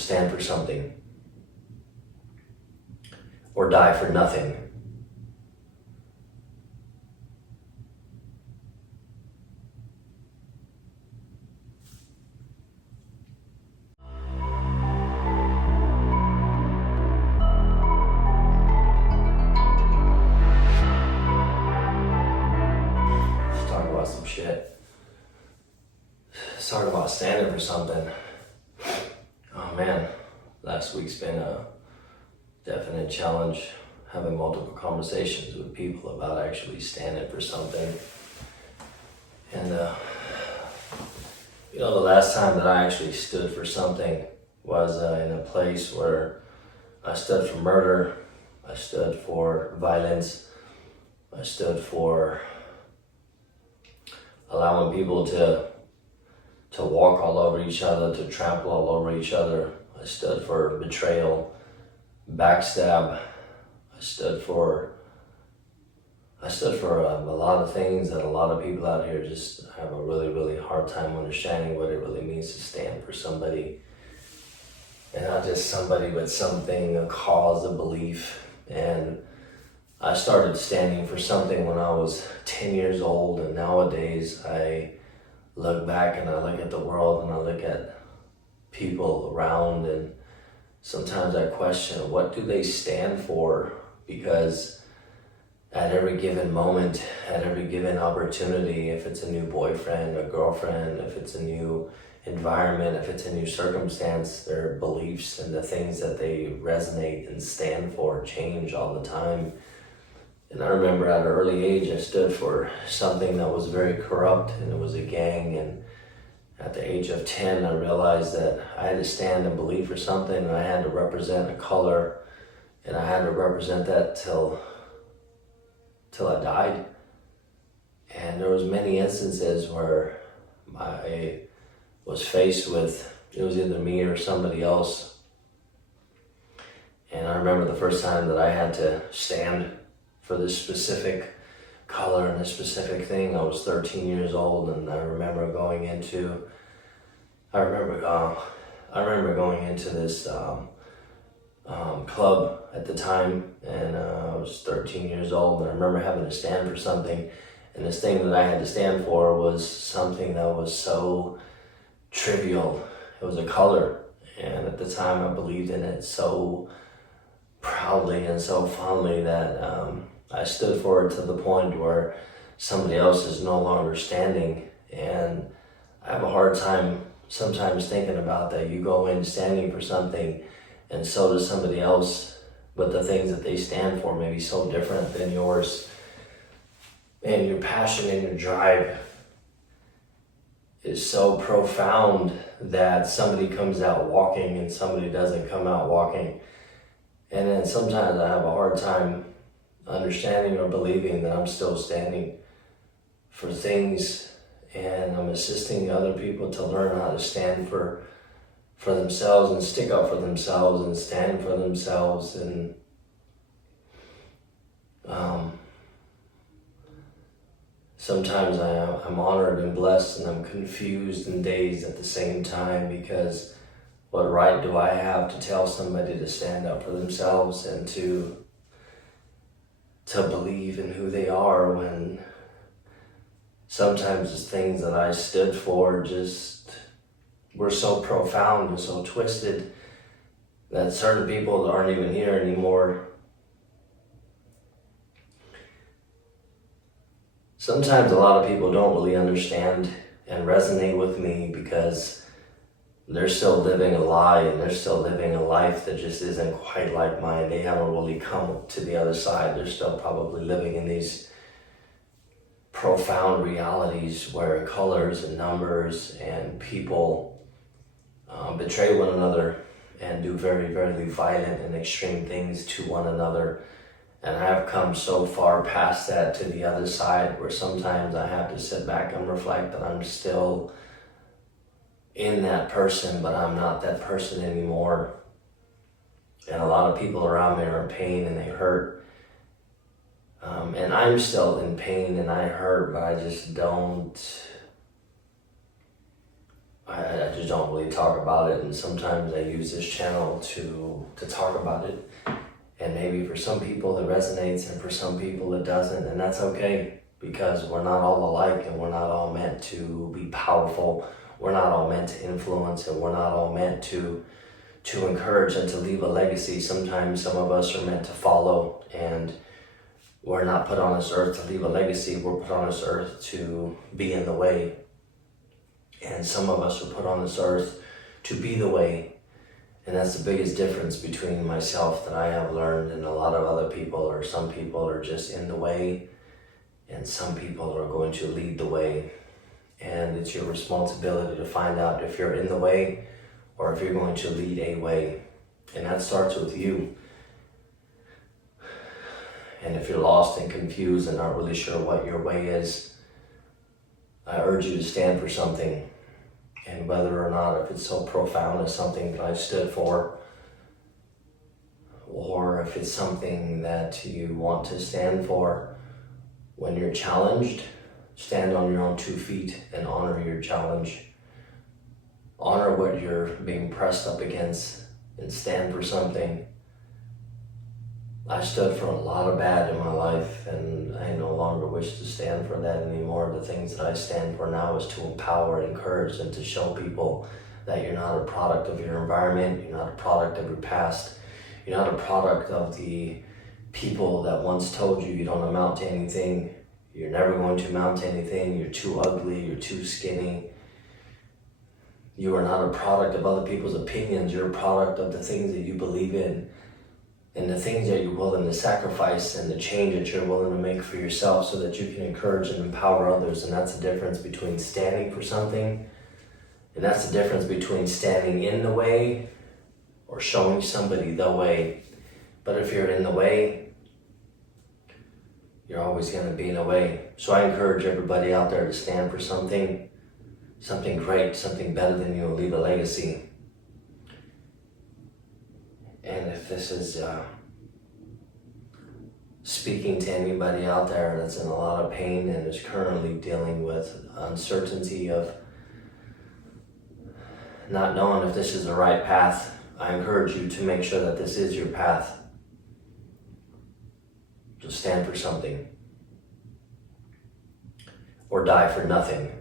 stand for something or die for nothing. Let's talk about some shit. Let's talk about standing for something. Oh man, last week's been a definite challenge, having multiple conversations with people about actually standing for something. And the last time that I actually stood for something was in a place where I stood for murder, I stood for violence, I stood for allowing people to walk all over each other, to trample all over each other. I stood for betrayal, backstab. I stood for a lot of things that a lot of people out here just have a really, really hard time understanding what it really means to stand for somebody. And not just somebody, but something, a cause, a belief. And I started standing for something when I was 10 years old, and nowadays I look back and I look at the world and I look at people around, and sometimes I question, what do they stand for? Because at every given moment, at every given opportunity, if it's a new boyfriend or girlfriend, if it's a new environment, if it's a new circumstance, their beliefs and the things that they resonate and stand for change all the time. And I remember at an early age, I stood for something that was very corrupt, and it was a gang. And at the age of 10, I realized that I had to stand and believe for something, and I had to represent a color, and I had to represent that till I died. And there was many instances where I was faced with, it was either me or somebody else. And I remember the first time that I had to stand for this specific color and this specific thing. I was 13 years old, and I remember going into this club at the time, and I was 13 years old, and I remember having to stand for something. And this thing that I had to stand for was something that was so trivial. It was a color, and at the time I believed in it so proudly and so fondly that I stood for it to the point where somebody else is no longer standing. And I have a hard time sometimes thinking about that. You go in standing for something, and so does somebody else, but the things that they stand for may be so different than yours. And your passion and your drive is so profound that somebody comes out walking and somebody doesn't come out walking. And then sometimes I have a hard time understanding or believing that I'm still standing for things, and I'm assisting other people to learn how to stand for themselves and stick up for themselves and stand for themselves. And sometimes I'm honored and blessed, and I'm confused and dazed at the same time, because what right do I have to tell somebody to stand up for themselves and to believe in who they are, when sometimes the things that I stood for just were so profound and so twisted that certain people that aren't even here anymore. Sometimes a lot of people don't really understand and resonate with me because they're still living a lie, and they're still living a life that just isn't quite like mine. They haven't really come to the other side. They're still probably living in these profound realities where colors and numbers and people betray one another and do very, very violent and extreme things to one another. And I have come so far past that to the other side, where sometimes I have to sit back and reflect that I'm still in that person, but I'm not that person anymore. And a lot of people around me are in pain and they hurt. And I'm still in pain and I hurt, but I just don't I just don't really talk about it, and sometimes I use this channel to talk about it. And maybe for some people it resonates and for some people it doesn't, and that's okay, because we're not all alike and we're not all meant to be powerful. We're not all meant to influence, and we're not all meant to encourage and to leave a legacy. Sometimes some of us are meant to follow, and we're not put on this earth to leave a legacy. We're put on this earth to be in the way. And some of us are put on this earth to be the way. And that's the biggest difference between myself that I have learned and a lot of other people, or some people are just in the way and some people are going to lead the way. And it's your responsibility to find out if you're in the way or if you're going to lead a way. And that starts with you. And if you're lost and confused and not really sure what your way is, I urge you to stand for something. And whether or not if it's so profound as something that I stood for, or if it's something that you want to stand for, when you're challenged, stand on your own 2 feet and honor your challenge. Honor what you're being pressed up against and stand for something. I stood for a lot of bad in my life, and I no longer wish to stand for that anymore. The things that I stand for now is to empower, encourage, and to show people that you're not a product of your environment, you're not a product of your past, you're not a product of the people that once told you don't amount to anything, you're never going to amount to anything, you're too ugly, you're too skinny. You are not a product of other people's opinions, you're a product of the things that you believe in, and the things that you're willing to sacrifice, and the change that you're willing to make for yourself so that you can encourage and empower others. And that's the difference between standing for something, and that's the difference between standing in the way or showing somebody the way. But if you're in the way, you're always going to be in the way. So I encourage everybody out there to stand for something great, something better than you, leave a legacy. And if this is speaking to anybody out there that's in a lot of pain and is currently dealing with uncertainty of not knowing if this is the right path, I encourage you to make sure that this is your path. Just stand for something, or die for nothing.